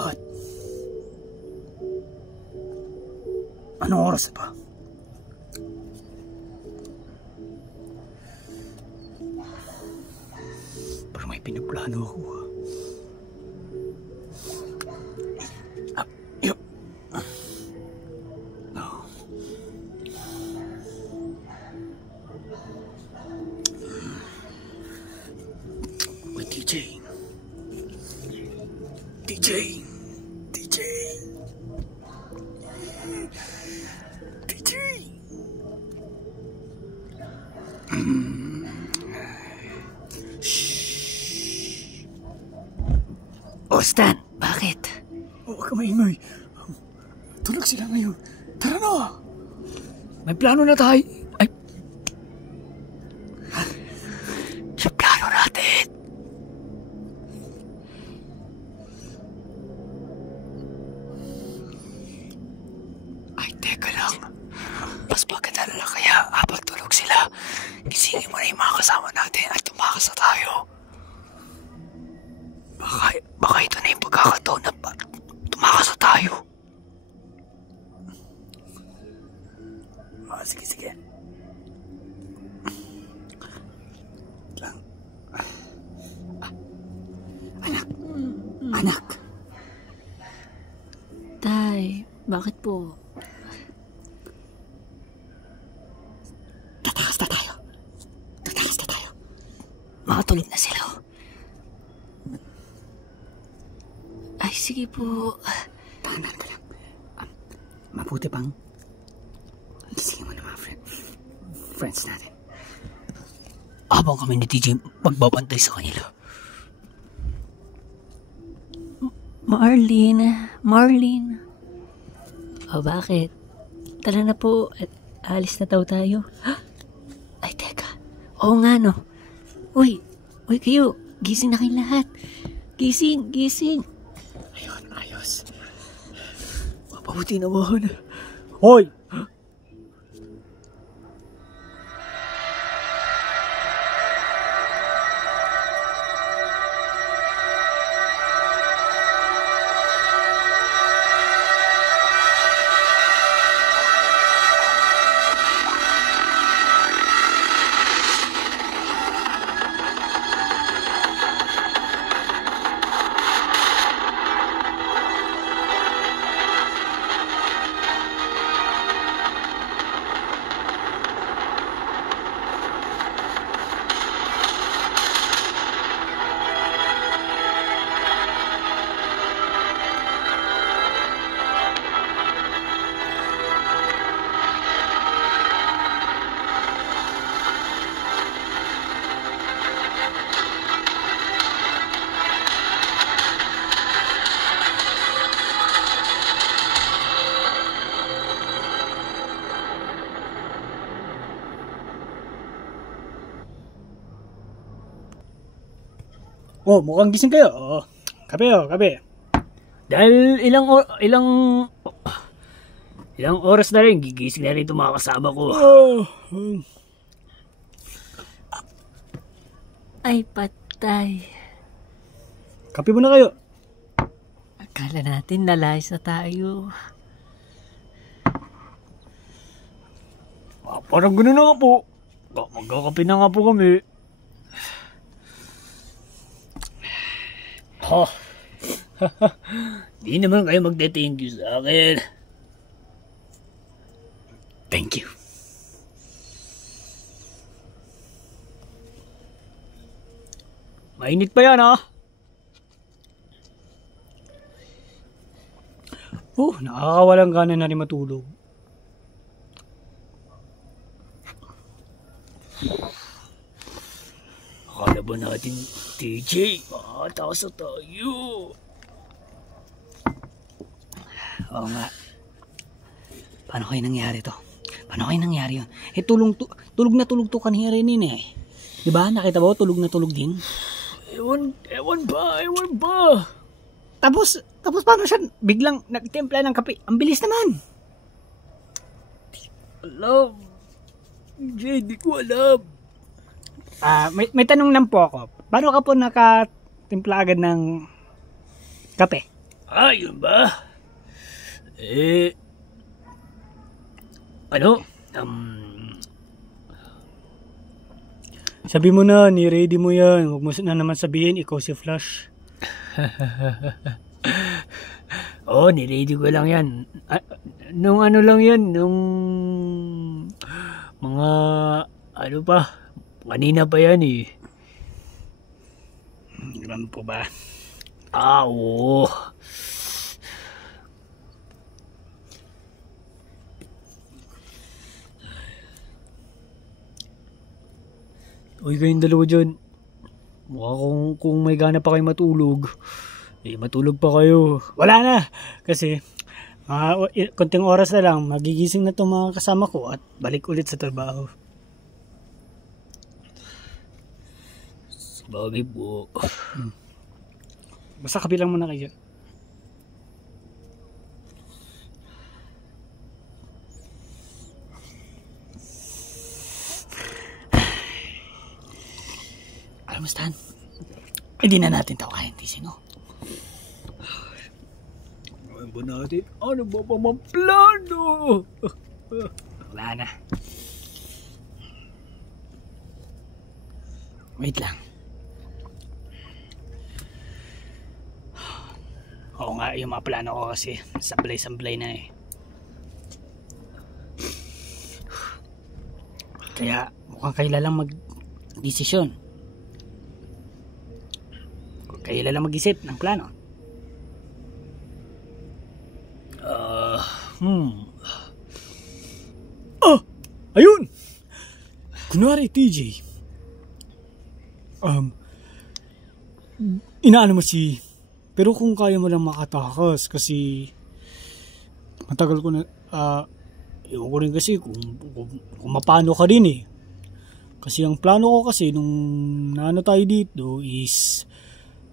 lahat. Anong oras pa? Pero may pinaplano ako. Stan, bakit? Huwag ka maingay. Tulog sila ngayon. Tara na! May plano na tayo. Ay. Sa plano natin. Ay, teka lang. Mas maganda na lang kaya habang tulog sila, gisingin mo na yung mga kasama natin at tumakas na tayo. Baka ito na yung pagkakataon na tumakas na tayo. Sige. Lang. Anak. Tay, bakit po? Tatakas na tayo. Makatulog na sila. Ay, sige po. Tahanan ka lang. Mabuti pang gisingin mo na mga friends natin. Habang kami ni TJ magbabantay sa kanila. Marlene. O bakit? Tara na po at alis na tayo. Ay, teka. Oo nga no. Uy kayo. Gising na kayo lahat. Gising. Ayun, ayos. Mapabuti naman. Hoy! Oh, mukhang gising kayo. Oh, kape. Dahil ilang oras na rin, gigising na rin itong mga kasama ko. Ay, patay. Kape muna kayo. Akala natin nalayas na tayo. Parang gano'n na nga po. Magkakape na nga po kami. Di naman kayo magte-thank you sa akin. Thank you. Mainit pa yan, ha? Nakakawalang gana na rin matulog. Akala ba natin, TJ, makakatakas na tayo? Oo nga. Paano kayo nangyari to? Paano kayo nangyari yun? Tulog na tulog to kanina rin eh. Diba? Nakita ba? Tulog na tulog din. Ewan ba? Tapos paano siya biglang nagtimpla ng kape? Ang bilis naman. Alam. TJ, di ko alam. May tanong lang po ako. Paano ka po nakatimpla agad ng kape? Yun ba? Ano? Sabi mo na, ni-ready mo yan. Huwag mo na naman sabihin, ikaw si Flash. Ni-ready ko lang yan. Nung ano lang yan, nung mga, ano pa, kanina pa yan eh. Ganun po ba? Oo. Uy, kayong dalawa dyan. Mukha kung may gana pa kayo matulog, matulog pa kayo. Wala na! Kasi, konting oras na lang, magigising na itong mga kasama ko at balik ulit sa trabaho. Bagay po. Basta kabilang muna kayo. Alam mo, Stan, hindi na natin tawahin, sino? Ano ba natin? Ano ba pa mga plano? Wala na. Wait lang. Oo nga, yung mga plano ko kasi sablay-samblay na eh. Kaya mukhang kailan lang mag-desisyon. Kailan lang mag-isip ng plano. Ayun! Kunwari, TJ. Inaano mo pero kung kaya mo lang makatakas kasi matagal ko na ewan ko rin kasi kung mapano ka din eh. Kasi ang plano ko kasi nung naano tayo dito is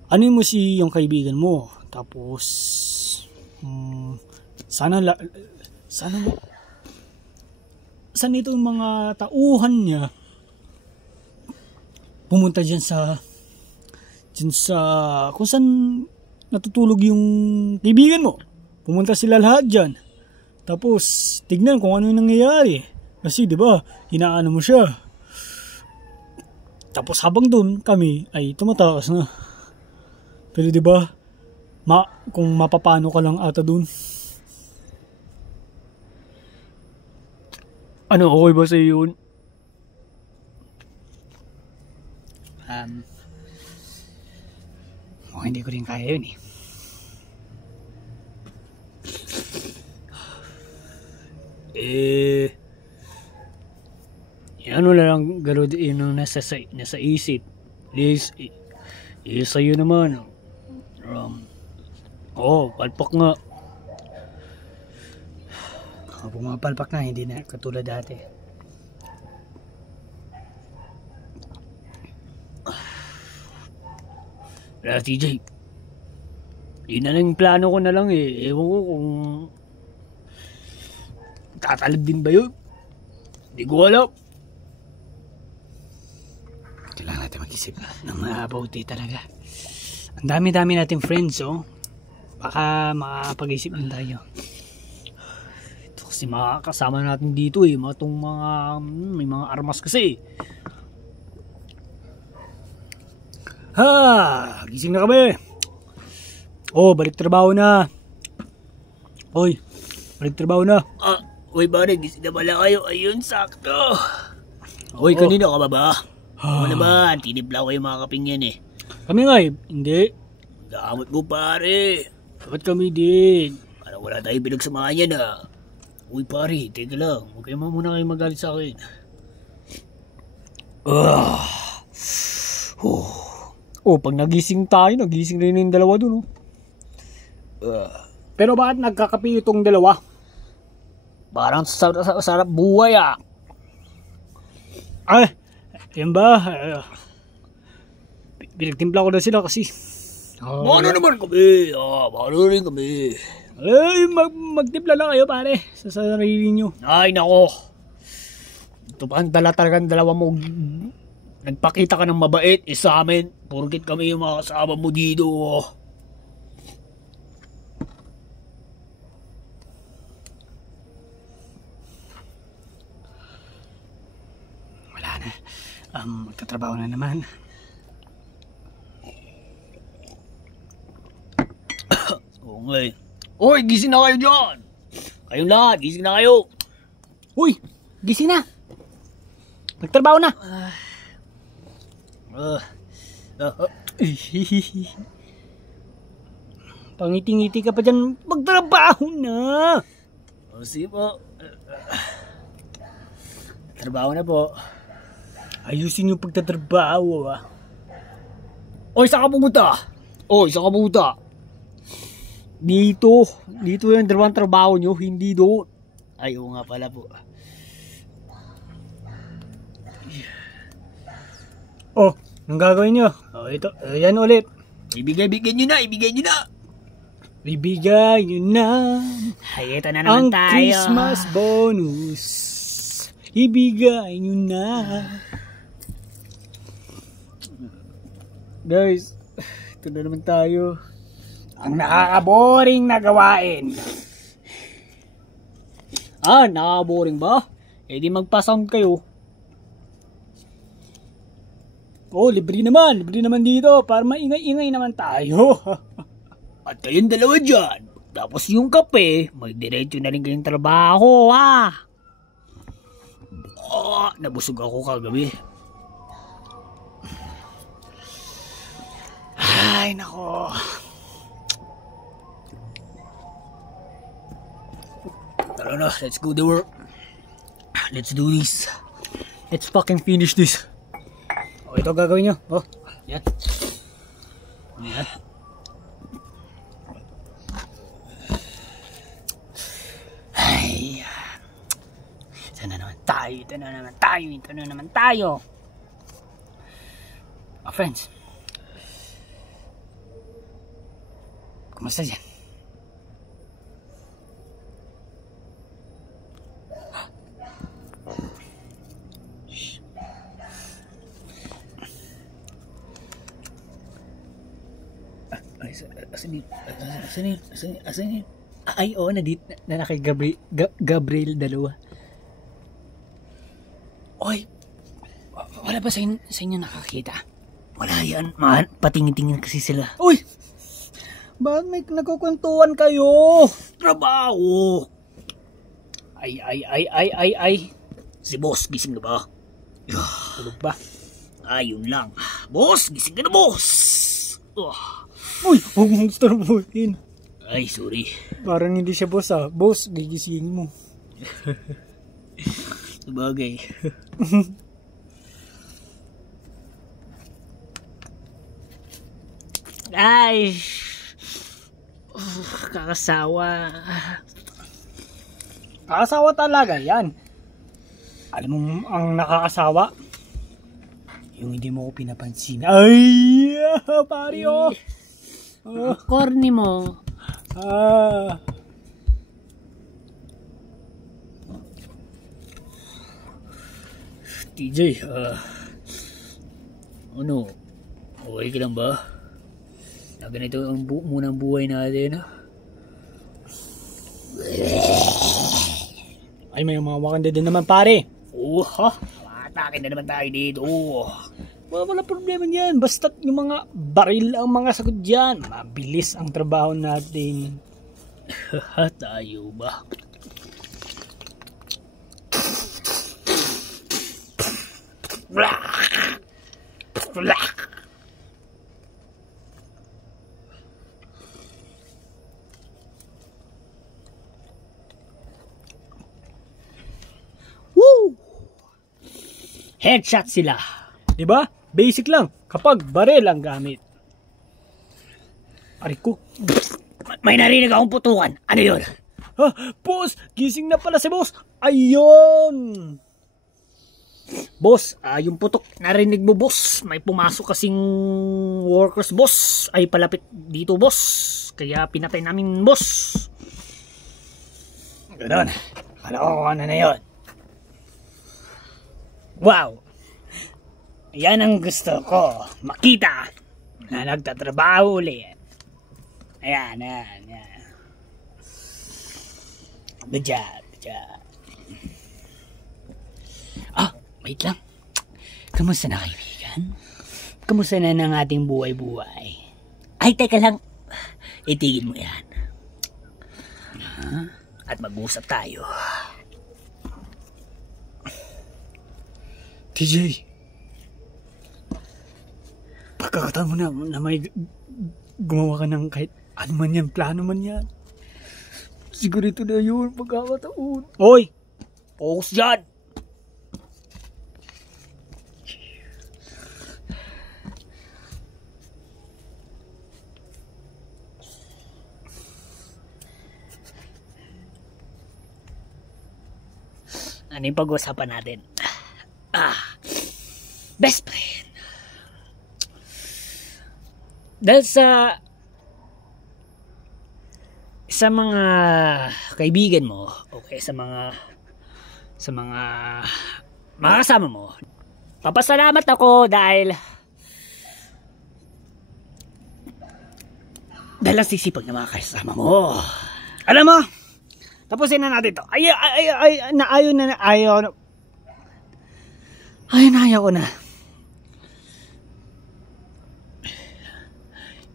ano mo yung kaibigan mo, tapos sana itong mga tauhan niya pumunta dyan sa kung saan natutulog yung kaibigan mo. Pumunta sila lahat dyan. Tapos, tignan kung ano yung nangyayari. Kasi, di ba, hinaano mo siya. Tapos, habang dun, kami ay tumatakas na. Pero, di ba, kung mapapano ka lang ata dun. Ano, okay ba sa'yo yun? Hindi ko rin kaya yun eh. Ano lang galod yung nasa isip. Please, sa'yo naman. Palpak nga. Pumapalpak na, hindi na katulad dati. Kaya TJ, yun na lang plano ko na lang eh. Ewan ko kung tatalab din ba yun? Hindi ko alam. Kailangan natin mag-isip ng mabuti talaga. Ang dami-dami natin friends, baka makapag-isip din tayo. Ito kasi mga kasama natin dito eh. May mga armas kasi. Gising na kami. Balik trabaho na. Balik trabaho na. Uy, pare, gising na pala kayo. Ayun, sakto. Kanina ka ba? Ako naman, tinipla ko yung mga kaping yan eh. Kami nga eh. Hindi. Gamot mo, pare. Dapat kami din. Parang wala tayong pinagsamahan yan ah. Uy, pare, teka lang. Huwag kayo muna kayo magalit sa akin. Pag nagising tayo, nagising rin yung dalawa dun. Pero bakit nagkakapi itong dalawa? Parang sarap buhay ah. Yan ba? Pinagtimpla ko na sila kasi. Ano naman kami? Paano rin kami? Magtimpla lang kayo pare sa sarili nyo. Ay nako. Ito pa ang talagang dalawa mo. Nagpakita ka ng mabait sa amin. Porkit kami yung mga kasama mo dito. Magtatrabaho na naman. Oo nga eh. Hoy, gising na kayo dyan! Kayong lahat, gising na kayo! Uy! Gising na! Nagtrabaho na! Pangiti-ngiti ka pa dyan. Magtrabaho na! Sige po. Trabaho na po. Ayusin yung pagtatrabaho ah. Oy, saan ka pumunta? Oy, saan ka pumunta? Dito yung dalawang trabaho nyo, hindi doon. Ay, oo nga pala po. Oh, anong gagawin nyo? Oh, ito, ayan ulit. Ibigay nyo na, ibigay nyo na. Ibigay nyo na Ay, ito na ang naman tayo. Christmas bonus. Ibigay nyo na. Guys, ito na naman tayo. Ang nakaka-boring na gawain. Nakaka-boring ba? Eh di magpa-sound kayo. Oh, libre naman dito para maingay-ingay naman tayo. At kayong dalawa dyan. Tapos yung kape, magdiretso na rin kayong trabaho, ha? Nabusog ako kagabi. Ay, nako. Tara na, let's go to work. Let's do this. Let's fucking finish this. Oh, ito gagawin nyo. Oh, yan. Yan. Ay. Ito na naman tayo. Oh, friends. Kumusta dyan? Asan yun? Ay, oo, na kay Gabriel dalawa. Oy, wala ba sa inyo nakakita? Wala yan, man. Patingin-tingin kasi sila. Uy! Bakit may nagkukwentuhan kayo? Trabaho! Ay. Si boss, gising na ba? Tulog ba? Ayun lang. Boss, gising ka na, boss! Uy, huwag mong starbuhin. Ay, sorry. Parang hindi siya boss ah. Boss, gigisingin mo. Sabagay. Ay, kakasawa. Nakakasawa talaga yan. Alam mo ang nakakasawa? Yung hindi mo ko pinapansin. Ay, pari oh. Corny mo. TJ, ano? Okay ka lang ba? Na ganito ang munang buhay natin, ha? Ay, may umawakan din naman pare. Ha? Atake na naman tayo dito. Wala problema niyan. Basta't yung mga baril ang mga sagot dyan. Mabilis ang trabaho natin. Tayo ba? Woo! Headshot sila. Diba? Basic lang. Kapag baril ang gamit. Aray ko. May narinig akong putukan. Ano yun? Boss! Gising na pala si boss. Ayun! Boss, yung putok narinig mo, boss. May pumasok kasing workers, boss. Ay palapit dito, boss. Kaya pinatay namin, boss. Ganon. Kalokohan na yun. Wow. Yan ang gusto ko. Makita na nagtatrabaho ulit. Ayan. Good job. Wait lang. Kamusta na, kaibigan? Kamusta na ng ating buhay-buhay? Ay, teka lang. Itigil mo yan. At mag-usap tayo. TJ, pagkakataon mo na may gumawa ka ng kahit ano man yan, plano man yan. Sigurito na yun, pagkakataon. Hoy! Focus dyan! Ano yung pag-usapan natin? Best friend. Dahil sa mga kaibigan mo, okay, sa mga kasama mo, papasalamat ako dahil ang sisipag na mga kasama mo. Alam mo, tapusin na natin to. Ayaw ko na.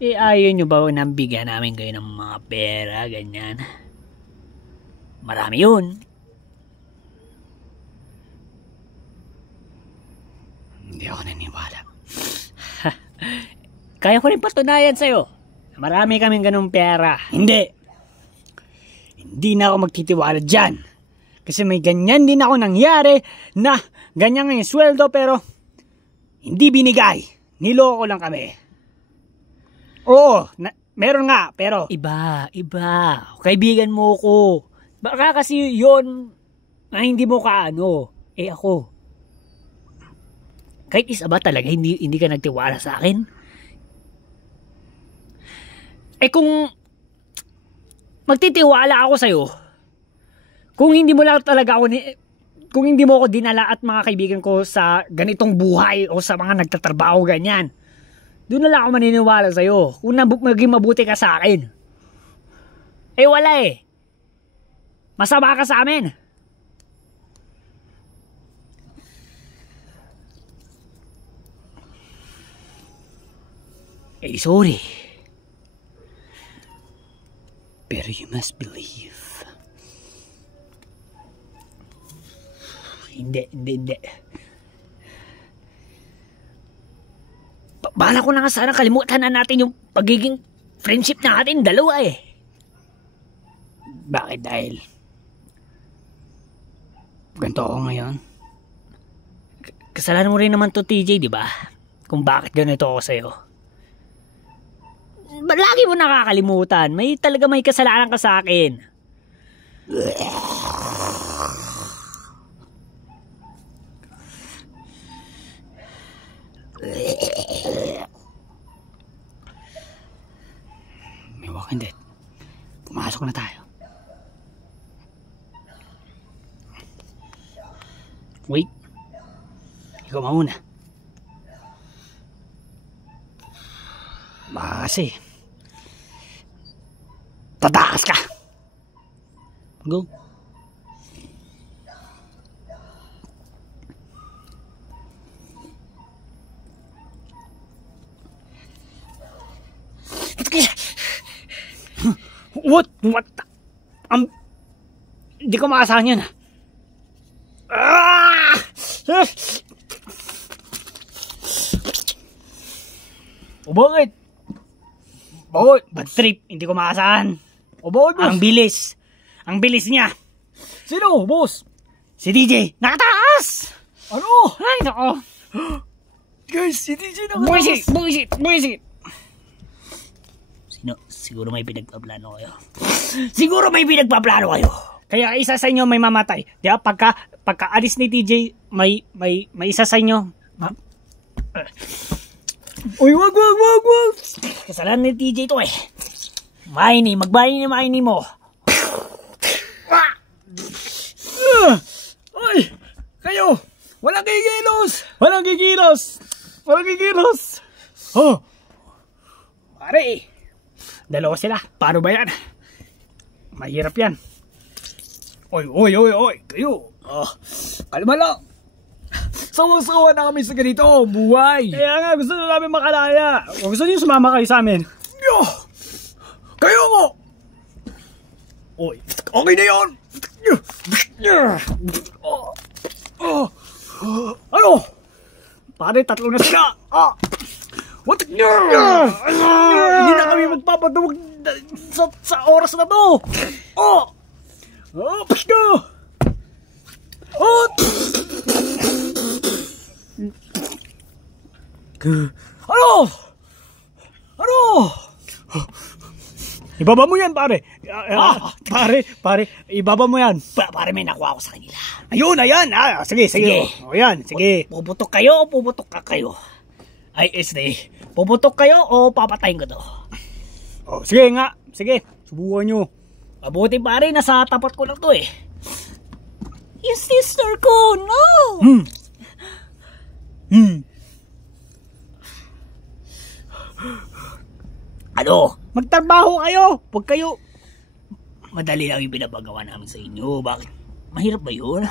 Ayaw nyo ba nang bigyan namin kayo ng mga pera, ganyan? Marami yun. Hindi ako naniniwala. Kaya ko rin patunayan sa'yo. Marami kaming ganung pera. Hindi na ako magtitiwala dyan. Kasi may ganyan din ako nangyari na ganyan nga yung sweldo pero hindi binigay. Niloko lang kami. Oo, meron nga pero iba. Kaibigan mo ko. Baka kasi yun na hindi mo kaano. Ako. Kahit isa ba talaga hindi ka nagtiwala sa akin? Kung magtitiwala ako sa'yo, kung hindi mo ako dinala at mga kaibigan ko sa ganitong buhay o sa mga nagtatrabaho ganyan, doon na lang ako maniniwala sa'yo kung maging mabuti ka sa akin. Wala eh. Masama ka sa amin. Sorry. Pero you must believe. Hindi. Bala ko na nga sana kalimutan na natin yung pagiging friendship natin dalawa eh. Bakit? Dahil ganito ako ngayon. Kasalanan mo rin naman to, TJ, di ba? Kung bakit ganito ako sa'yo. Lagi mo nakakalimutan. May kasalanan ka sa akin. May Walking Dead. Pumasok na tayo. Wait. Ikaw mauna. Baka kasi tatakas ka. Go. What? Hindi ko maasahan yun. Bakit? Bad trip. Hindi ko maasahan. Ang bilis. Ang bilis niya. Sino, boss? Si DJ. Nakataas! Ano? Ay, nako. Guys, si DJ nakataas. Buisit. Siguro may pinagpaplano kayo. Kaya isa sa inyo may mamatay. Diba? Pagka alis ni TJ, may isa sa inyo. Uy, wag. Kasalanan ni TJ to eh. Magbaini mo. Uy, kayo. Walang kikilos. Oh. Pare, dalawa sila. Paano ba yan? Mahirap yan. Oy, kayo. Kalma lang. Sawang-sawa na kami sa ganito, buhay. Kaya nga, gusto na namin makalaya. O gusto niyo sumama kayo sa amin? Yo! Kayo mo! Oy, okay na yun! Ano? Pare, 3 na sila. What? Hindi na kami magpapaduwag sa oras na to. Pashko! Ano? Ano? Ibaba mo yan, pare. Pare, ibaba mo yan. Pare, may nakuha ko sa kanila. Ayun, ayan. Sige. O yan, sige. Puputok kayo o puputok ka kayo? Ay, puputok kayo o papatayin ko to? Sige nga. Sige, subukan nyo. Mabuti pare, nasa tapat ko lang to eh. Yung sister ko, no! Ano? Magtrabaho kayo. Huwag kayo. Madali lang yung pinapagawa namin sa inyo. Bakit? Mahirap ba yun?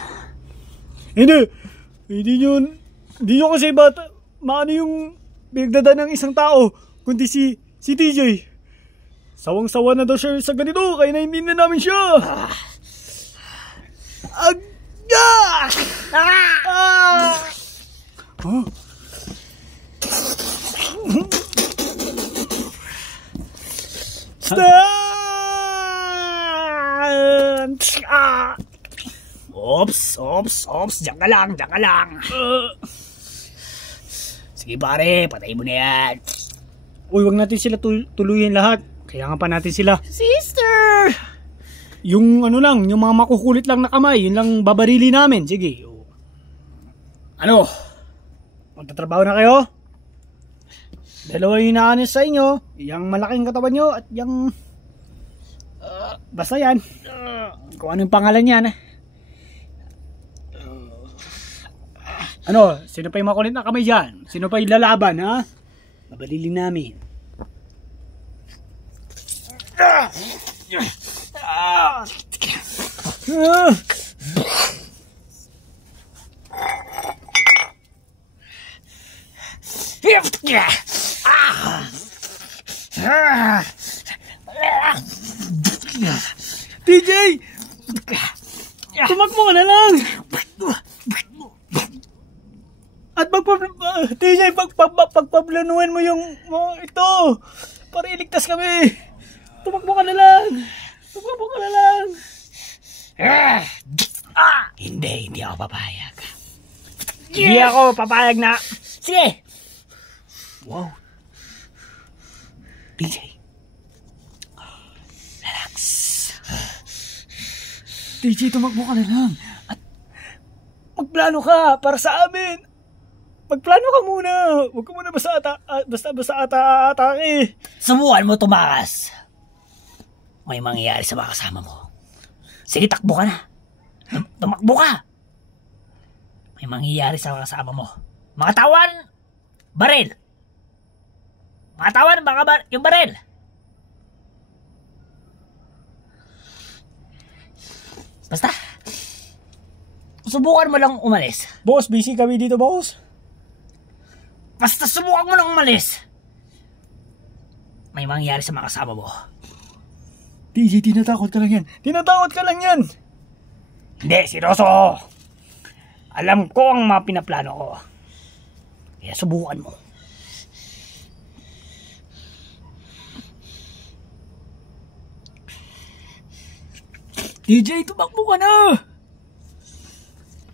Hindi nyo kasi bata, maano yung pinagdadaan ng isang tao, kundi si TJ. Sawang-sawa na daw siya sa ganito, kaya hindi na namin siya. Ops, diyan ka lang. Sige pare, patay mo na yan. Uy, wag natin sila tuluyin lahat. Kailangan pa natin sila. Sister! Yung yung mga makukulit lang na kamay, yun lang babarili namin. Sige. Ano? Magtatrabaho na kayo? Dalawa yung naanis sa inyo. Yung malaking katawan nyo at yung... basta yan. Kung ano yung pangalan yan. Ano? Sino pa yung makulit na kamay dyan? Sino pa yung lalaban, ha? Babalili namin. TJ! Tumakbo ka na lang! At TJ, pagpaplanuhin mo yung ito para iligtas kami. Tumakbo ka na lang. Hindi ako papayag. Hindi ako papayag na. Sige! Wow. DJ. Relax. TJ, tumakbo ka na lang. At magplano ka para sa amin. Magplano ka muna. Huwag ka muna basta atake. Subukan mo tumakas. May mangyayari sa mga kasama mo. Sige, takbo ka na. Tumakbo ka. May mangyayari sa mga kasama mo. Mga tawan, baril. Mga tawan, yung baril. Basta, subukan mo lang umalis. Boss, busy kami dito, boss. Basta subukan mo lang umalis. May mangyayari sa mga kasama mo. TJ, tinatakot ka lang yan. Hindi, seryoso. Alam ko ang mga pinaplano ko. Kaya subukan mo. DJ, tumakbo ka na.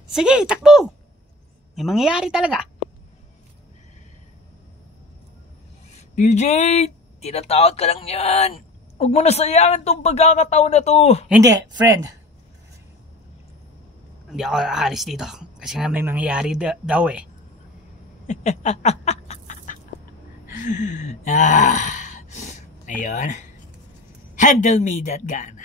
Sige, takbo. May mangyayari talaga. DJ, tinatakot ka lang yan. Huwag mo nasayangan tong pagkakataon na to. Hindi, friend. Hindi ako aalis dito. Kasi nga may mangyayari daw eh. Ayun. Handle me that gun.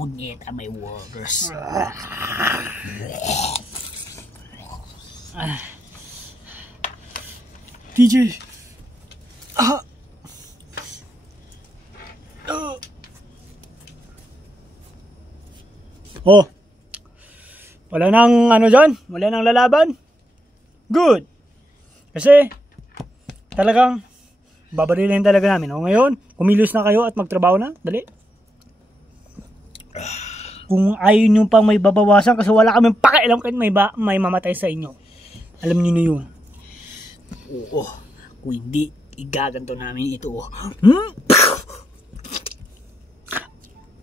Punyeta, may waters. TJ, Oh. Wala nang ano dyan? Wala nang lalaban? Good. Kasi, talagang, babarilin talaga namin. O ngayon, kumilos na kayo at magtrabaho na. Dali. Kung ayaw nyo pang may babawasan kasi wala kaming pakialam kahit may mamatay sa inyo. Alam nyo na yun. Oo. Kung hindi, igaganto namin ito.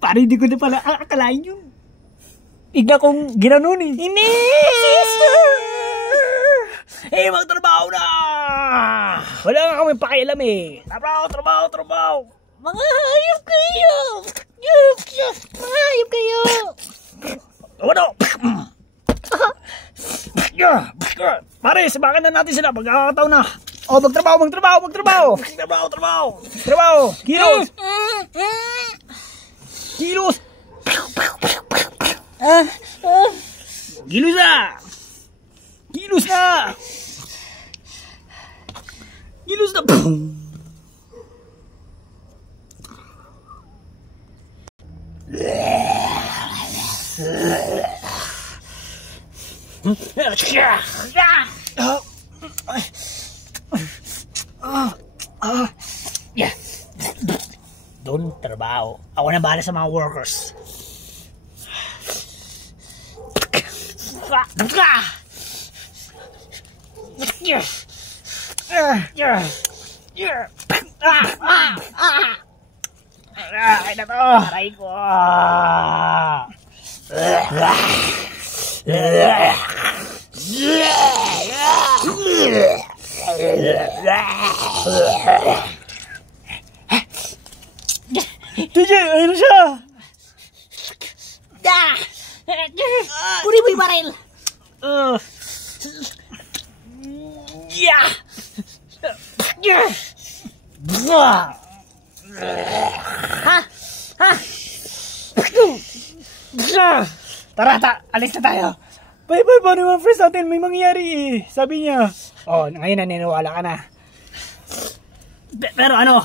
Parang hindi ko na pala akalain yun. Igla kong ginanon eh. Hindi! Sister! Eh, magtrabaho na! Wala nga kami pakialam eh. Trabaho! Mga hayop kayo! Mga hayop kayo! Ano? Pare, sabakan na natin sila. Pagkakataon na. Oh, magtrabaho! Trabaho! Kilos! Kilos! Gilos na! Kilos na! Kilos na! Doon, trabaho. Ako na bahala sa mga workers. Ay na to! Aray ko! DJ, ayun na siya! Kunin mo yung baril! Tara, alis na tayo. Bye, paano yung mga friends natin? May mangyayari eh. Sabi niya. Oh, ngayon naniniwala ka na. Pero ano?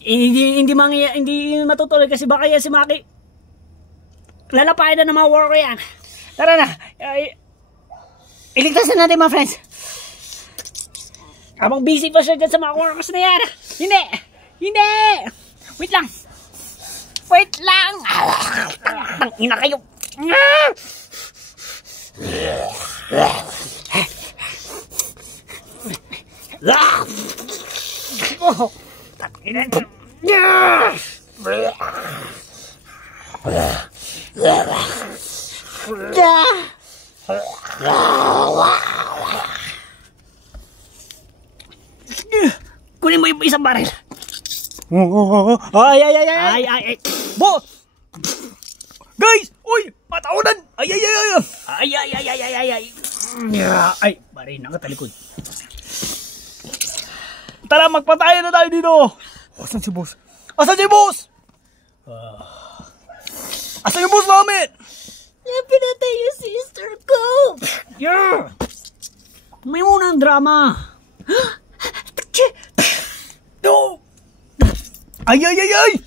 Hindi matutuloy kasi baka yan si Maki. Lalapain na ng mga worker yan. Tara na. Iligtas na natin mga friends. Habang busy pa siya dyan sa mga workers na yan. Hindi! Wait lang! Ina kayo! Kunin mo yung isang baril. Ay. Bo! Guys! Uy! Pataunan! Ay! Ay, bari na ka talikod. Tara, magpatayan na tayo dito! Asan si boss? Asan yung boss namin? Pinatay yung sister ko! May unang drama. No! Ay!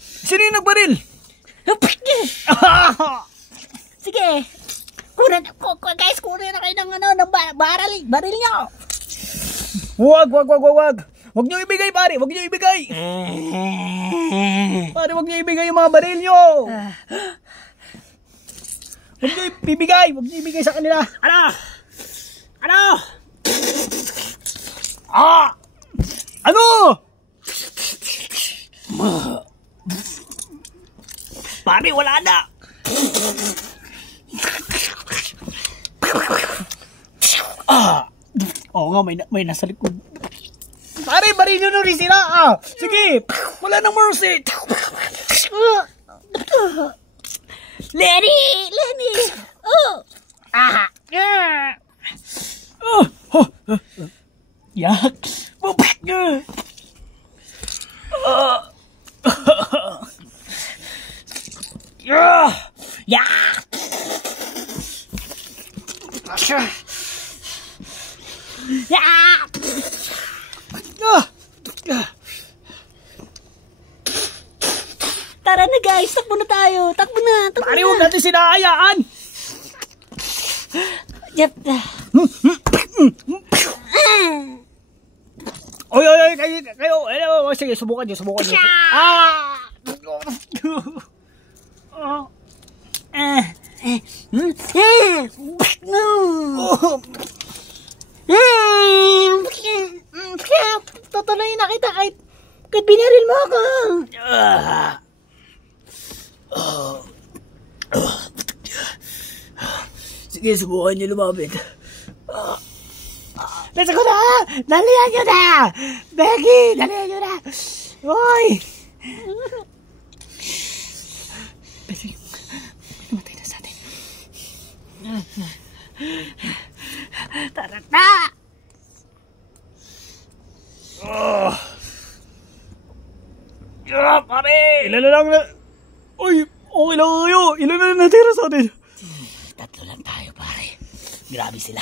Sino yung nagbaril? Sige! Guys, kunin na kayo ng baril nyo! Wag! Wag nyo ibigay, pare! Wag nyo ibigay! Pare, wag nyo ibigay yung mga baril nyo! Wag nyo ibigay sa kanila! Ano? Ano? Pare, wala na. Oo nga, may nasa likod. Pare, baril nyo rin sila! Sige! Wala nang mercy! Lenny! Oh! Yak! Tara na guys! guys, takbo na tayo. Takbo na. Pare, huwag natin sinahayaan. Yep. Oy, kayo. Sige, subukan nyo. Tutuloy na kita kahit binaril mo ako. Sige, subukan nyo lumapit. Let's go na! Dalihan nyo na! Becky, dalihan nyo na! Uy! Pwede namatay na sa atin. Tara na! Pare! Ilan na lang na... Uy! Okay lang kayo! Ilan na natira sa atin? 3 lang tayo, pare. Grabe sila.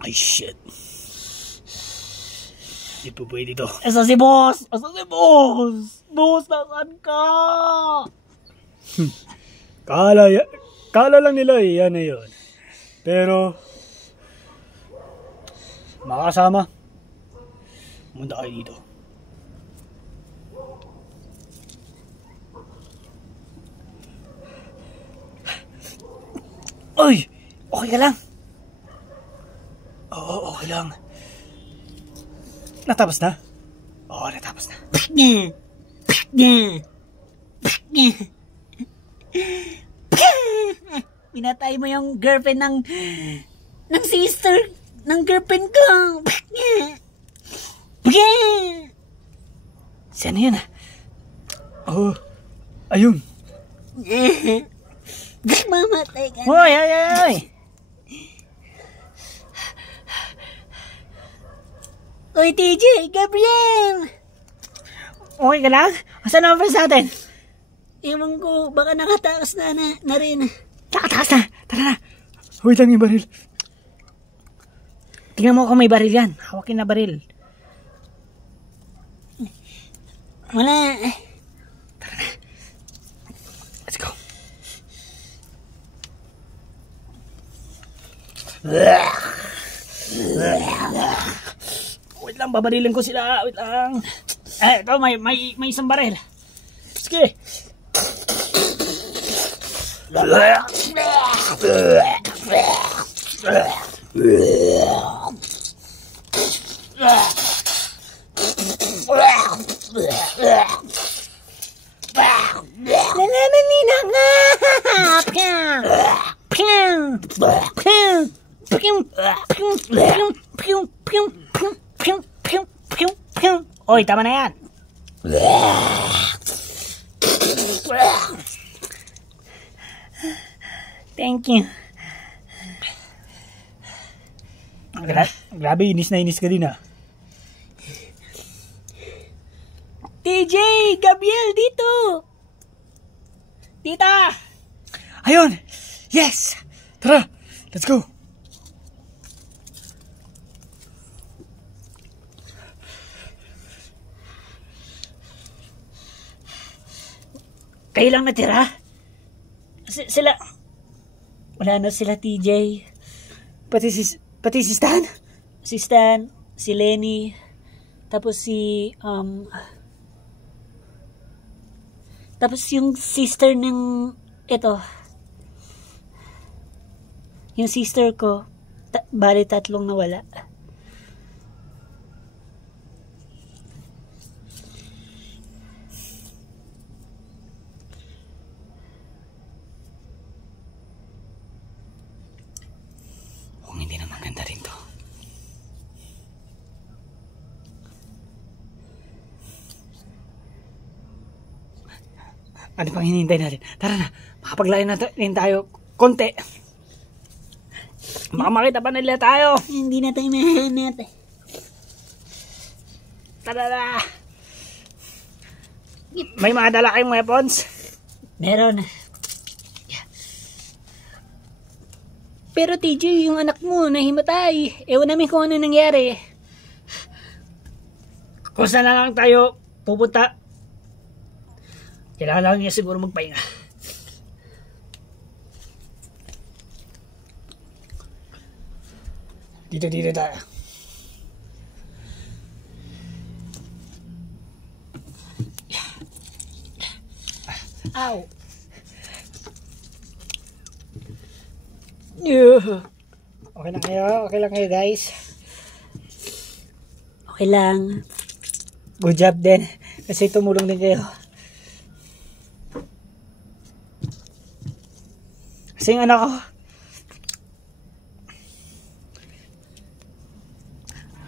Ay, shit. Hindi po pwede ito. Asa si boss? Boss, nasaan ka? Kala lang nila yan na yun. Pero, makasama. Munda kayo dito. Uy! Okay ka lang? Oo, okay lang. Natapos na? Oo, natapos na. Pinatay mo yung girlfriend ng sister ng girlfriend ko. Saan yun? Oo, ayun. Mamatay ka. Hoy! Oy, TJ, Gabriel! Okay ka lang? Asan ang friends natin? Ewan ko, baka nakataas na rin. Nakataas na! Tara na! Wait lang yung baril. Tingnan mo kung may baril yan. Hawakin na baril. Wala. Let's go. Wait lang, babarilin ko sila. Wait lang. Ito, may isang baril. Sige. Nalaman nila nga! Oy, tama na yan. Thank you. Grabe, inis na inis ka din ah. TJ, Gabriel, dito! Tita! Ayun! Yes! Tara! Let's go! Kayo lang natira? Sila... Wala na sila, TJ. Pati si Stan? Si Stan, si Lenny, tapos tapos yung sister ng... Ito. Yung sister ko, bali 3 nawala. Kung hindi na maganda rin to. Ano pang hinihintay natin? Tara na, makapaglayo na rin tayo konti. Baka makita pa nila tayo. Hindi na tayo mahanap. Tara na. May mga dala kayong weapons? Meron. Pero TJ, yung anak mo nahimatay. Ewan namin kung ano nangyari. Kung saan na lang tayo pupunta? Kailangan lang niya siguro magpahinga. Dito tayo. Ow! Okay lang kayo? Okay lang kayo guys? Okay lang. Good job din. Kasi tumulong din kayo. Kasi yung anak ko.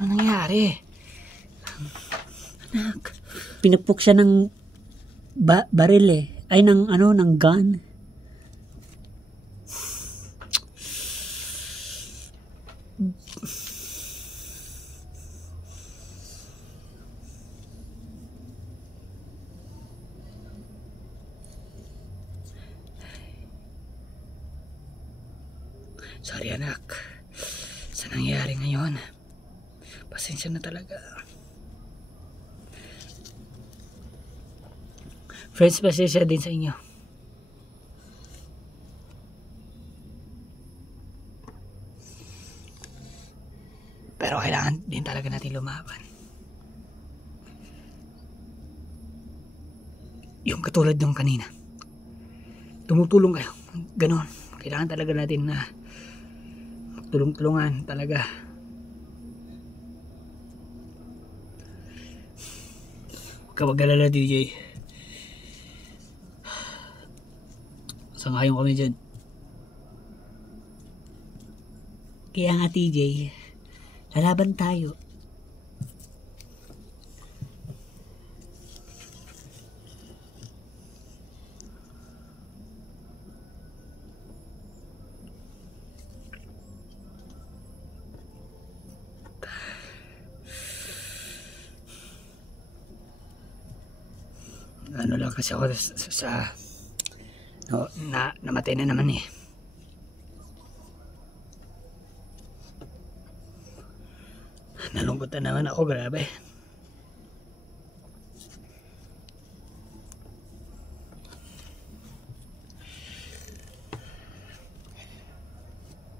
Ano nangyari? Anak, pinupok siya ng baril eh. Ay, ng gun. Sorry anak. Sa nangyari ngayon. Pasensya na talaga. Friends, pasensya din sa inyo. Pero kailangan din talaga natin lumaban. Yung katulad nung kanina. Tumutulong kayo. Ganon. Kailangan talaga natin na magtulong-tulungan talaga. Huwag ka mag-alala, DJ. Sangayon kami dyan. Kaya nga TJ, lalaban tayo. Ano lang kasi ako namatay na naman eh. Nalungkot na naman ako, grabe.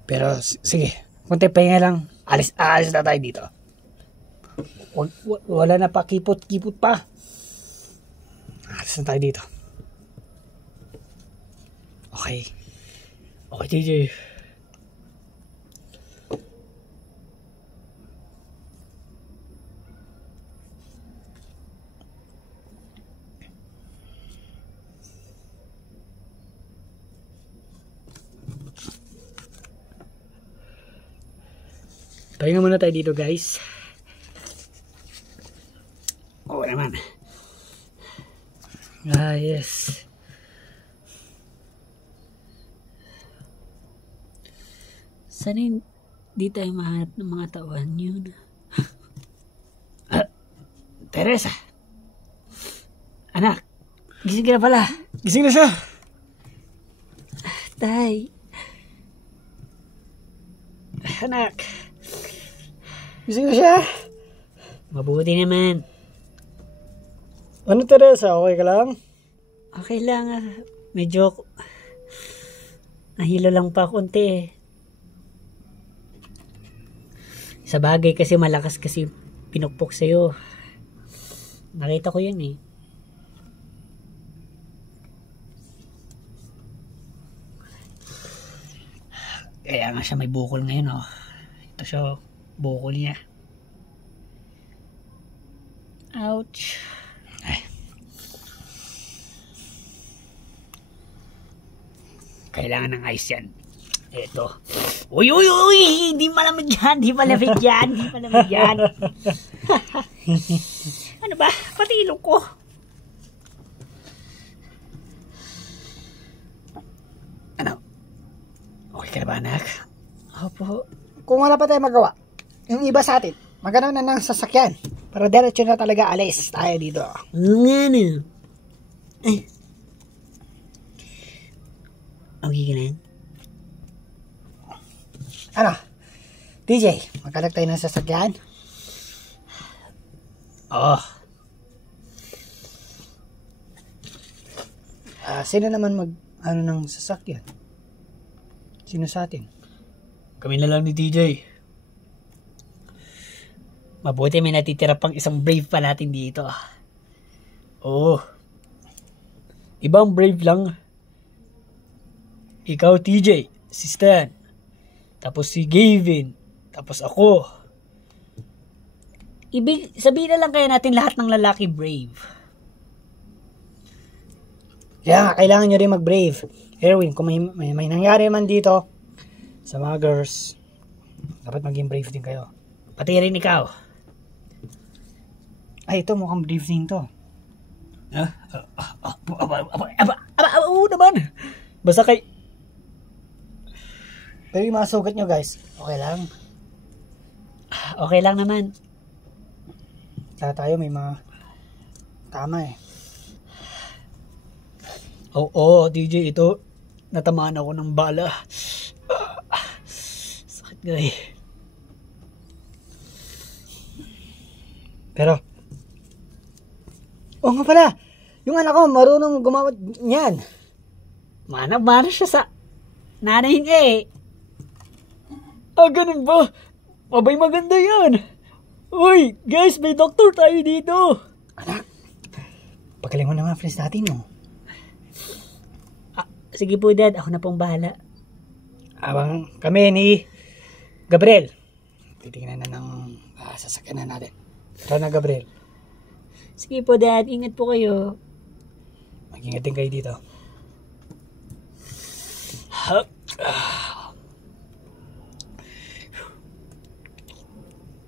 Pero sige, kunti pahinga lang. Aalis na tayo dito. Wala na pa kipot pa. Aalis na tayo dito. Okay. Okay, TJ. Pahinga muna tayo dito, guys. Oo naman. Yes. Sana di tayo mahanap ng mga tauhan yun. Teresa. Anak, gising ka na pala. Gising na siya. Tay, Anak. Gising na siya. mabuti naman. Ano Teresa, okay ka lang? Okay lang ah. Medyo nahilo lang pa konti eh. Sa bagay kasi malakas kasi pinukpok sa'yo. Nakita ko yun eh. Kaya nga siya may bukol ngayon, oh. Ito siya, oh, bukol niya. Ouch. Ay. Kailangan ng ice yan. Ito. Uy! Di malamig yan! Di malamig yan! Di malamig yan! Ano ba? Pati ilong ko. Ano? Okay ka na ba, anak? Opo. Kung wala pa tayo magawa, yung iba sa atin, magano na ng sasakyan. Para diretso na talaga alis tayo dito. Nga na. Ay. Okay ka na yan? Ano? DJ, magkalag tayo ng sasakyan. Oh. Sino naman ng sasakyan? Sino sa atin? Kami na lang ni TJ. Mabuti may natitira pang isang brave pa natin dito. Oo. Ibang brave lang. Ikaw, TJ. Si Stan. Tapos si Gavin. Tapos ako. Sabihin na lang kaya natin lahat ng lalaki brave. Kaya kailangan nyo rin mag-brave. Erwin, kung may nangyari man dito sa mga girls, dapat maging brave din kayo. Pati rin ikaw. Ay, ito mukhang brave din to. Oo naman. Basta kay... Pero yung mga sugat nyo guys, okay lang. Okay lang naman. Tayo may mga tama eh. Oo, DJ, ito. Natamaan ako ng bala. Sakit nga eh. Pero, nga pala, yung anak ko marunong gumamit niyan. Mana siya sa nanay niya eh. Ganun ba? Abay, maganda yan. Uy, guys, may doktor tayo dito. Anak, pagaling mo naman friends natin mo. Sige po, Dad. Ako na pong bahala. Abang kami ni Gabriel. Titingnan na ng sasakyan na natin. Tara na, Gabriel. Sige po, Dad. Ingat po kayo. Mag-ingat din kayo dito.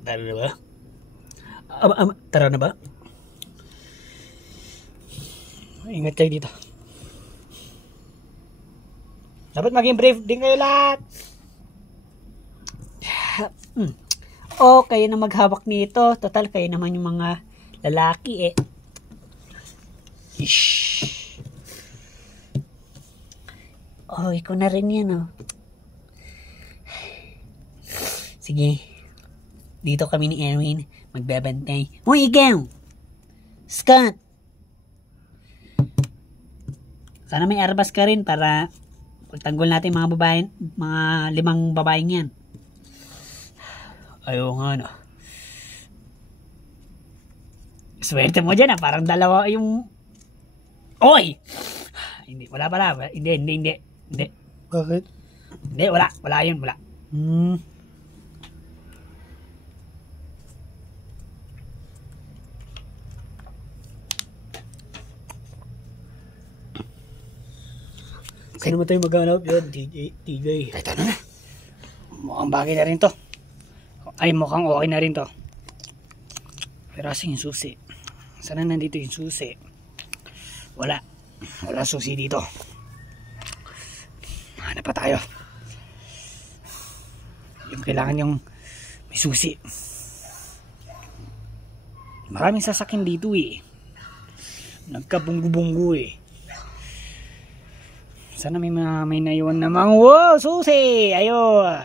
Tara na ba? Tara na ba? Ingat kayo dito. Dapat maging brave din kayo lahat. Kayo na maghawak nito. Total, kayo naman yung mga lalaki eh. Ish. Ikaw na rin yan oh. Sige. Dito kami ni Erwin. Magbabantay. Hoy, ikaw! Scott! Sana may arbas ka rin para pagtanggol natin mga 5 babaeng yan. Ayaw nga no. Swerte mo dyan parang dalawa yung... Oy! Hindi, wala pala. Hindi. Bakit? Hindi, wala. Wala yun, wala. Saan naman tayo maghanap yun, TJ? Kahit ano na. Mukhang bagay na rin to. Ay, mukhang okay na rin to. Pero asan yung susi? Sana nandito yung susi? Wala. Wala susi dito. Hanap pa tayo. Yung kailangan yung may susi. Maraming sasakyan dito eh. Nagkabunggu-bunggu eh. Sana may naiwan namang wow, susi! Ayun!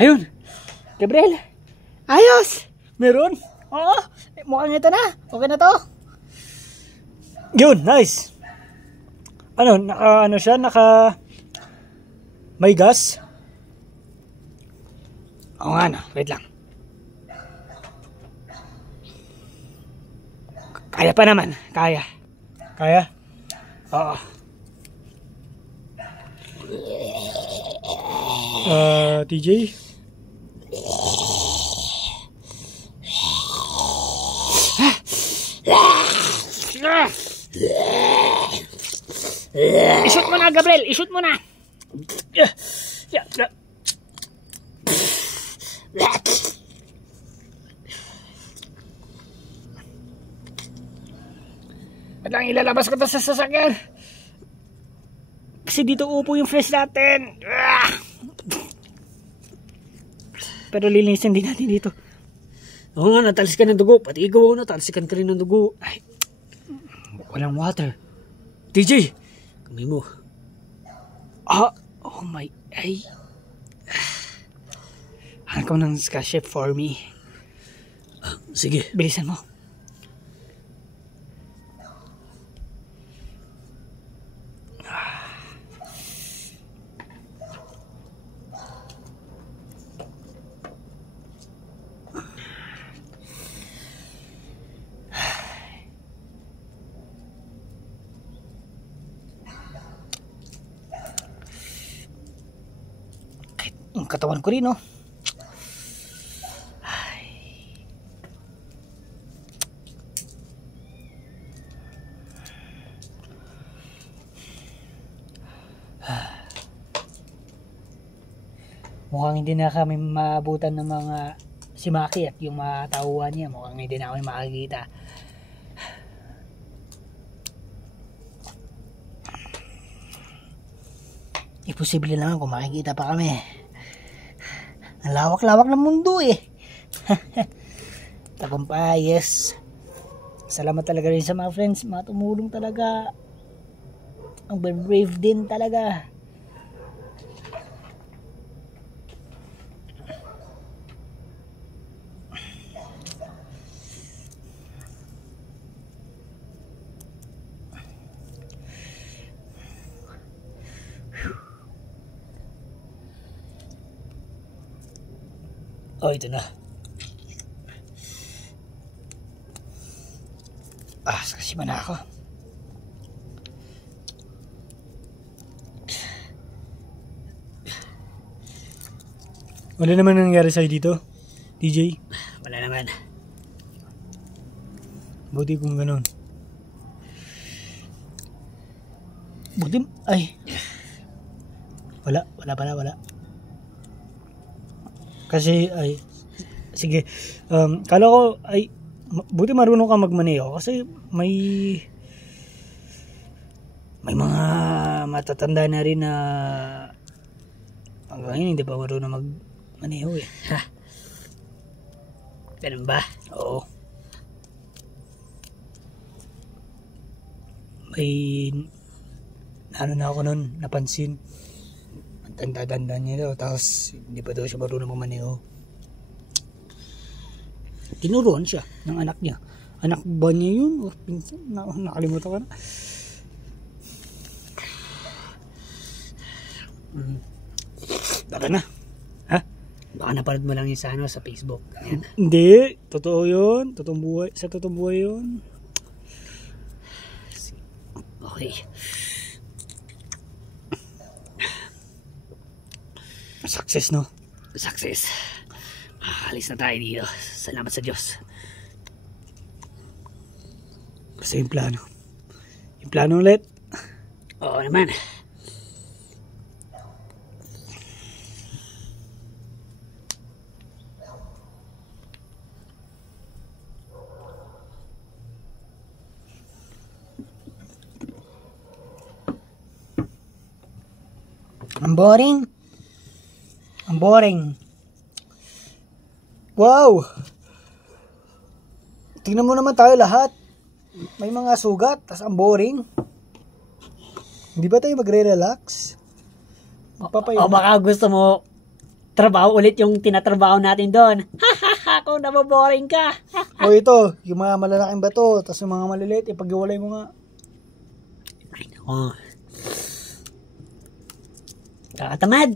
Ayun! Gabriel! Ayos! Meron? Oo! Mukhang ito na! Okay na to! Yun! Nice! Naka may gas? Oo nga na, wait lang. Kaya pa naman. Kaya? Oo. TJ? I-shoot mo na, Gabriel. I-shoot mo na. At lang ilalabas ko to sa sasakyan. Kasi dito upo yung fresh natin. Pero lilinisin din natin dito. Oo nga, natalsikan ng dugo. Pati ikaw natalsikan ka rin ng dugo. Ay, walang water. TJ, kamay mo. Oh my, ay. Hanap ko ng Scotch for me. Sige. Bilisan mo. Ang katawan ko rin, oh. Mukhang hindi na kami maabutan ng mga si Maki at yung mga tauhan niya. Mukhang hindi na kami makikita. Imposible naman kung makikita pa kami. Ang lawak-lawak ng mundo eh. Tagumpay, yes. Salamat talaga rin sa mga friends. Mga tumulong talaga. Ang brave din talaga. Oh, ito na. Sakasima na ako. Wala naman nangyari sa'yo dito, DJ? Wala naman. Buti kung ganun. Buti, ay. Wala pala. Kasi, ay, sige, kala ko, ay, buti marunong ka magmaneho kasi may mga matatanda na rin na hanggang ngayon hindi pa marunong magmaneho eh. Ha? Ganun ba? Oo. May, ano na ako nun, napansin. Tanda-tanda niya daw, tapos hindi pa daw siya marunong magmaneho. Tinuruan siya ng anak niya. Anak ba niya yun? O pinsan? Nakalimutan ka na. Baka na. Ha? Baka napanood mo lang yun sa, sa Facebook. Ayan. Hindi. Totoo yun. Totoong buhay. Sa totoong buhay yun. Okay. Success, no? Success. Makakalis na tayo dito. Salamat sa Diyos. Basta yung plano. Yung plano ulit. Oo naman. Ang boring. Ang boring. Wow! Tingnan mo naman tayo lahat. May mga sugat, tas ang boring. Hindi ba tayo magre-relax? O baka gusto mo trabaho ulit yung tinatrabaho natin doon. Ha kung naboboring ka. O ito, yung mga malalaking bato, tas yung mga maliliit, ipag-iwalay mo nga. Ay nako. Kakatamad.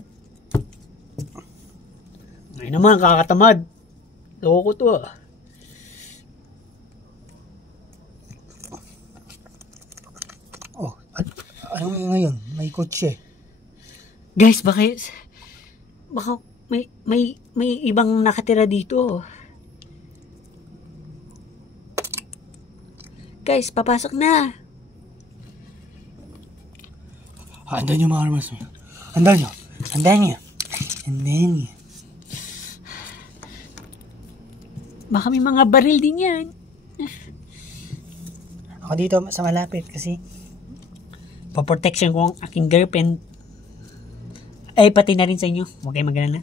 Ay naman, kakatamad. Loko ko to ah. Oh, anong ngayon? May kotse. Guys, baka may ibang nakatira dito. Guys, papasok na. Handa nyo mga armas mo. Handa nyo. Handa nyo. Handa nyo. Baka may mga baril din yan. Ako dito sa malapit kasi Pa-protection ko ang aking girlfriend. Ay, pati na rin sa inyo. Huwag kayo mag-alala.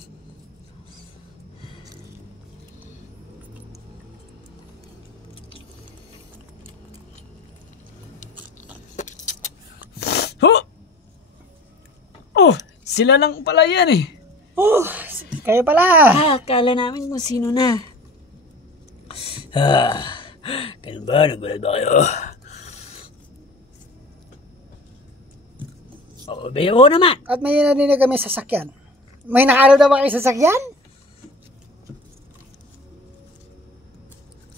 oh, sila lang pala yan eh. Oh, kayo pala. Akala namin kung sino na. Ganun ba? Nagulat ba kayo? Oo naman. At may narinig kami sa sasakyan. May nakaraw daw ba kayo sa sasakyan?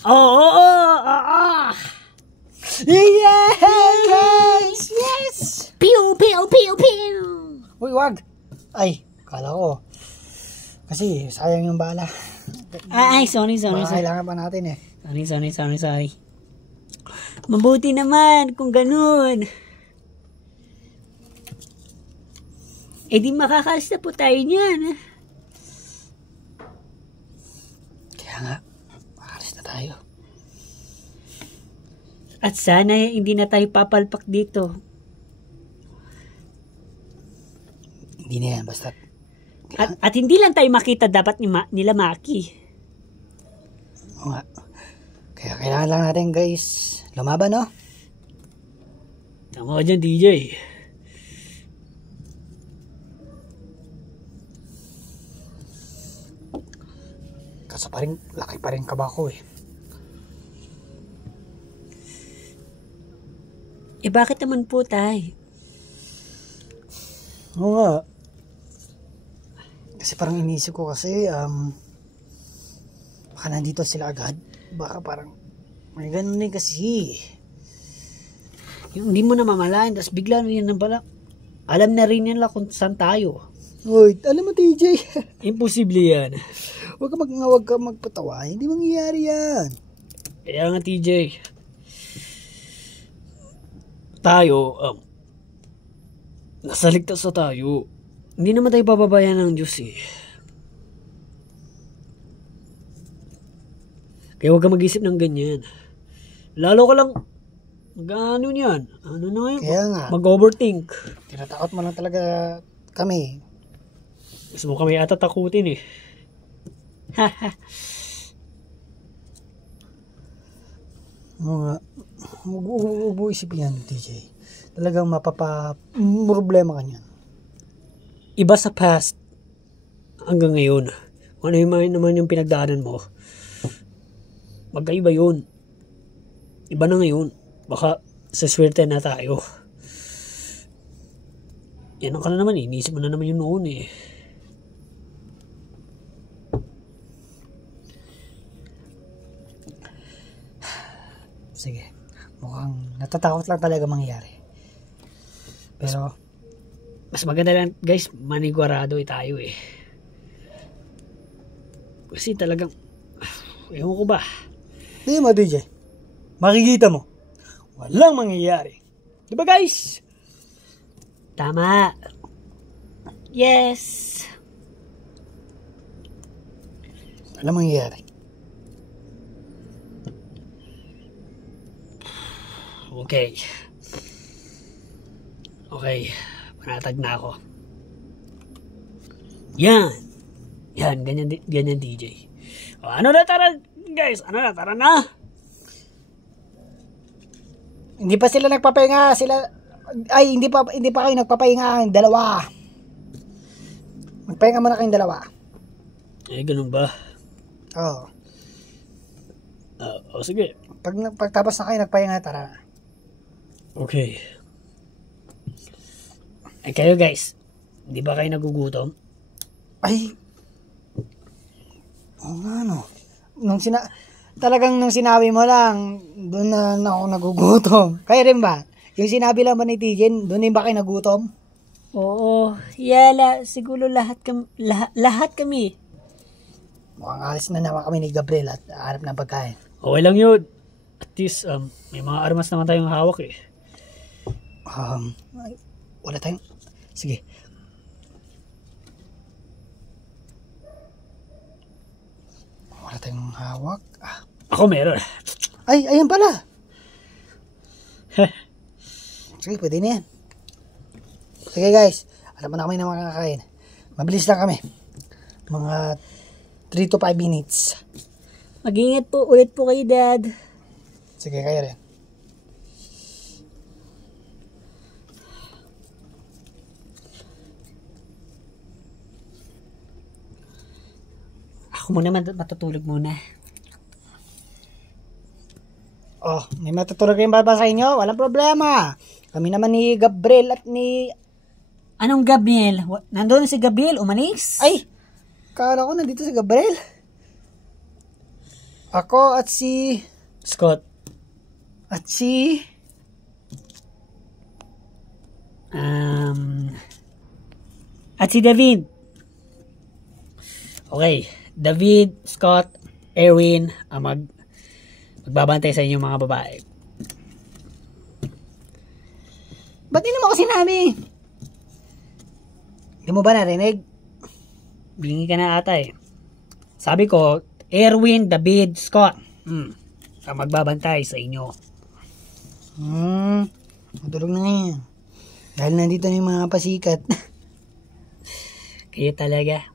Oo. Yes! Yes! Pew, pew, pew, pew. Uy, wag. Ay, kala ko. Kasi sayang yung bala. Ay, sorry. Baka kailangan pa natin eh. Sorry. Mabuti naman kung ganun. Eh di makakalis na po tayo niyan. Kaya nga, makalis na tayo. At sana hindi na tayo papalpak dito. Hindi na yan, basta. At hindi lang tayo makita dapat nila Maki. Oo nga. Kaya kailangan lang natin guys, lumaban no? Tama ka dyan, DJ. Kaso pa rin, laki pa rin kaba ko eh. Eh bakit naman po tay? Oo nga. Kasi parang inisip ko kasi, baka nandito sila agad. Baka parang, may ganun din kasi. Yung hindi mo na mamalayan, tapos bigla na yan pala. Alam na rin nila kung saan tayo. Uy, alam mo TJ, Imposible yan. huwag ka magpatawa. Hindi mangyayari yan. Kaya nga, TJ. Tayo, nasa ligtas na tayo. Hindi naman tayo pababayan ng Diyos eh. Kaya huwag ka mag-isip ng ganyan. Lalo ka lang, ano niyan? Ano na ngayon? Kaya nga. Mag-overthink. Tinatakot mo lang talaga kami. Gusto mo kami ata takutin eh. Oo nga. Huwag mo isipin yan, TJ. Talagang problema ka niyan. Iba sa past hanggang ngayon. Ano yung naman yung pinagdaanan mo? Magkaiba yun. Iba na ngayon. Baka sa swerte na tayo. Yan ang ka na naman eh. Iniisip mo na naman yung noon eh. Sige. Mukhang natatakot lang talaga mangyari. Pero, Mas maganda lang guys, manigwarado tayo eh. Kasi talagang, ewan ko ba. di mo DJ, makikita mo, walang mangyayari. Di ba guys? Tama. Yes. Walang mangyayari. Okay. Panatag na ako. Yan, ganyan DJ. O, ano na, tara guys, tara na. Hindi pa sila nagpapahinga, hindi pa kayo nagpapahinga, dalawa. Magpahinga muna kayong dalawa. Eh, ganun ba? Oo. Sige. Pagtapos na kayo nagpahinga, tara. Okay. Eh, kayo guys, di ba kayo nagugutom? Ay, oo nga no. Talagang nung sinabi mo lang, doon na ako nagugutom. Kaya rin ba? Yung sinabi lang ba ni Tijen, doon din ba kayo nagutom? Oo. Yala, siguro lahat kami. Mukhang alis na naman kami ni Gabriel at harap ng pagkain. Okay lang yun. At least, may mga armas naman tayong hawak eh. Wala tayong... Sige. Wala tayong hawak. Ako meron. Ay, ayan pala. Sige, pwede na yan. Sige guys, alam mo na kami na makakain. Mabilis lang kami. Mga 3 to 5 minutes. Mag-ingat po ulit po kayo, Dad. Sige, kayo rin. Ako muna matutulog muna. Oh, may matutulog rin ba sa inyo? Walang problema. Kami naman ni Gabriel at ni... Anong Gabriel? Nandun si Gabriel, umalis? Ay! Kala ko nandito si Gabriel. Ako at si... Scott. At si... At si David. Okay. David, Scott, Erwin, ang magbabantay sa inyong mga babae. Ba't di naman ko sinabi? Hindi mo ba narinig? Bingi ka na ata eh. Sabi ko, Erwin, David, Scott. Ang magbabantay sa inyo. Matulog na ngayon. Dahil nandito na yung mga pasikat. Kayo talaga.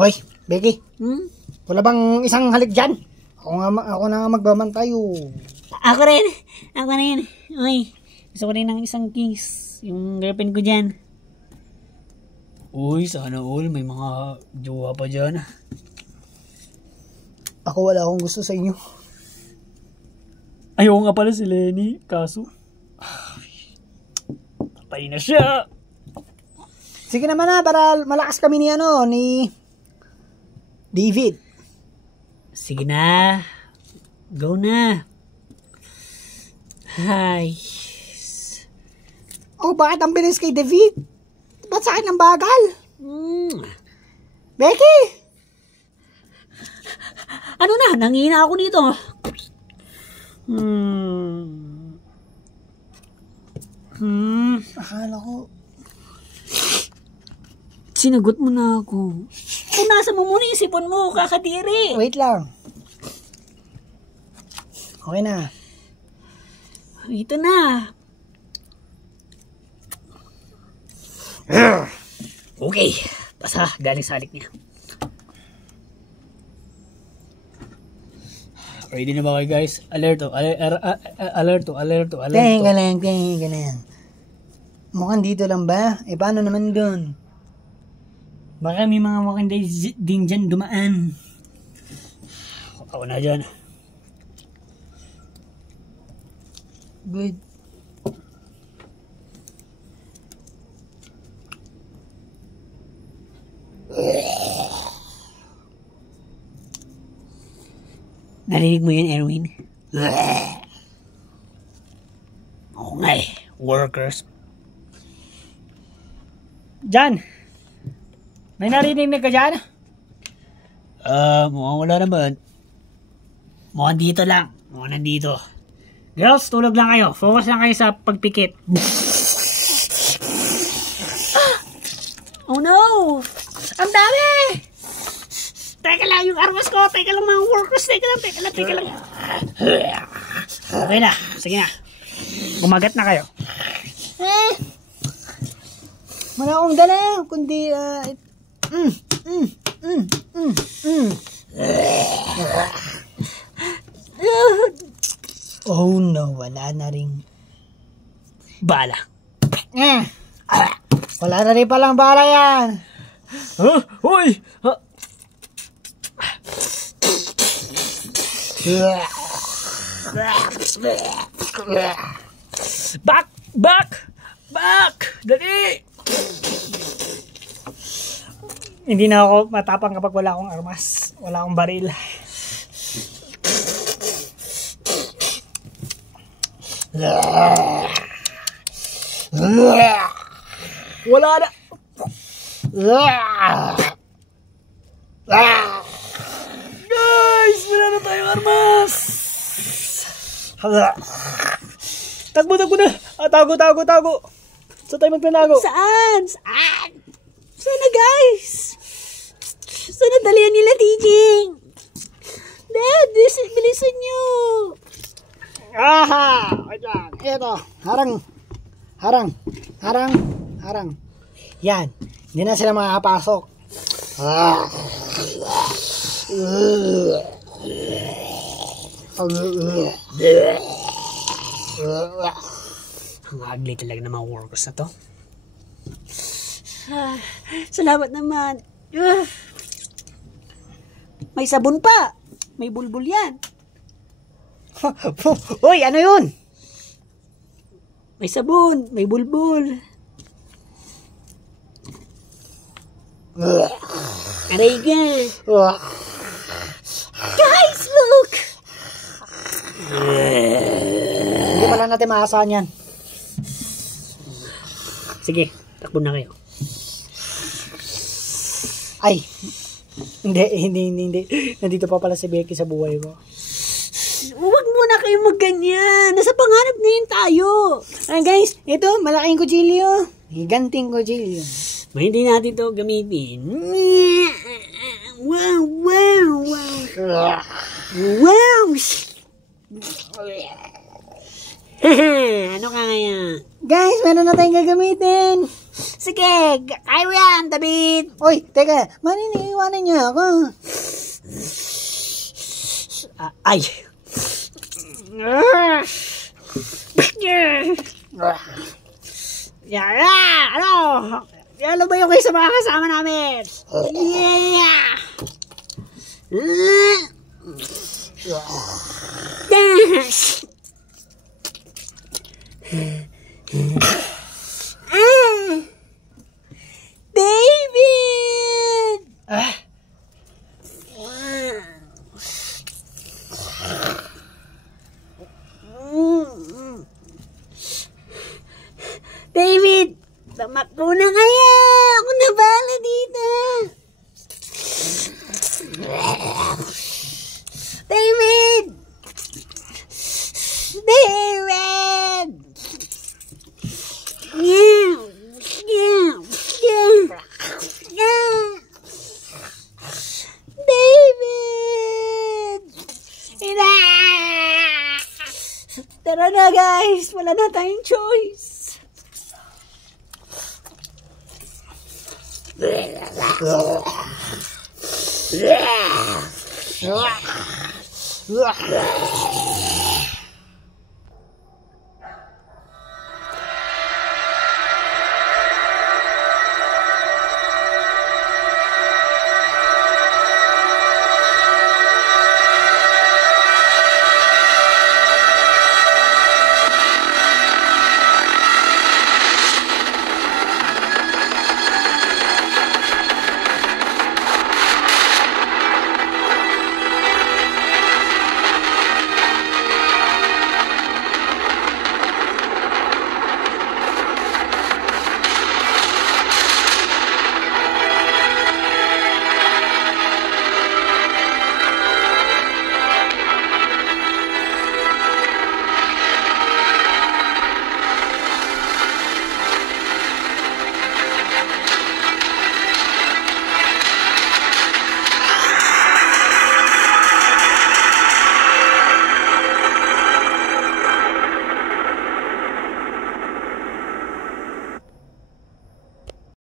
Hoy, Becky. Wala bang isang halik dyan? Ako na nga magbabantay. Ako rin. Uy, gusto ko rin ng isang kiss. Yung girlfriend ko dyan. Uy, sana all. May mga jowa pa dyan. Ako wala akong gusto sa inyo. Ayaw nga pala si Lenny. Kaso, patay na siya. Sige naman na, para malakas kami ni David. Sige na. Go na. Hi. Oh, bakit ang bilis kay David? Ba't sa akin ang bagal? Becky! Ano na? Nangihina ako dito. Akala ko. Sinagot mo na ako. Punasan mo muna yung sipon mo, kakadiri. Wait lang. Okay na. Ito na. Okay. Basta galing sa halik niya. Ready na ba kayo guys? Alerto. Alerto. Teka lang. Mukhang dito lang ba? Paano naman dun? Baka may mga wakanday din dyan dumaan. Ako na dyan. Good. Narinig mo yun, Erwin? Oo nga eh. Workers. Jan! May narinig ka dyan? Mukhang wala naman. Mukhang dito lang. Mukhang nandito. Girls, tulog lang kayo. Focus lang kayo sa pagpikit. Oh no! Ang dami! Teka lang yung armas ko. Teka lang mga workers. Teka lang. Okay na. Sige na. Gumagat na kayo. Wala akong dala. Kundi, Oh no, wala na rin. Bala. Wala na rin palang bala yan. Huh? Hoy! Back! Dali! Hindi na ako matapang kapag wala akong armas. Wala akong baril. Wala na! Guys! Wala na tayong armas! Takbo na! Tago! Saan tayo magtanago? Saan? Sana guys? Sana dalihan nila, Tijing? Dad, bilisan nyo. Aha! Wait lang. Ito. Harang. Yan. Hindi na sila makakapasok. Ang ugly talaga ng mga workers na to. Salamat naman. May sabon pa. May bulbul yan. Uy, ano yun? May sabon. May bulbul. Aray ka. Guys, look! natin maasahan yan. Sige, takbo na kayo. Ay, hindi. Nandito pa pala si Becky sa buhay ko. Huwag muna kayo magganyan. Nasa pangarap ngayon tayo. Ay guys, ito, malaking kutsilyo. Higanting kutsilyo. Hindi natin to gamitin. Wow. Ano ka ngayon? Guys, meron na tayong gagamitin. Sige, kaya mo yan, David. Oy, teka, maniniwanan niya ako. Ay. Yara! Ano? Yalo ba yung kayo sa mga kasama namin? Yeah! Dance! David! David! Tamakbo na kaya! Ako na bala dito! David! David! David! Tara na guys! Wala na tayong choice!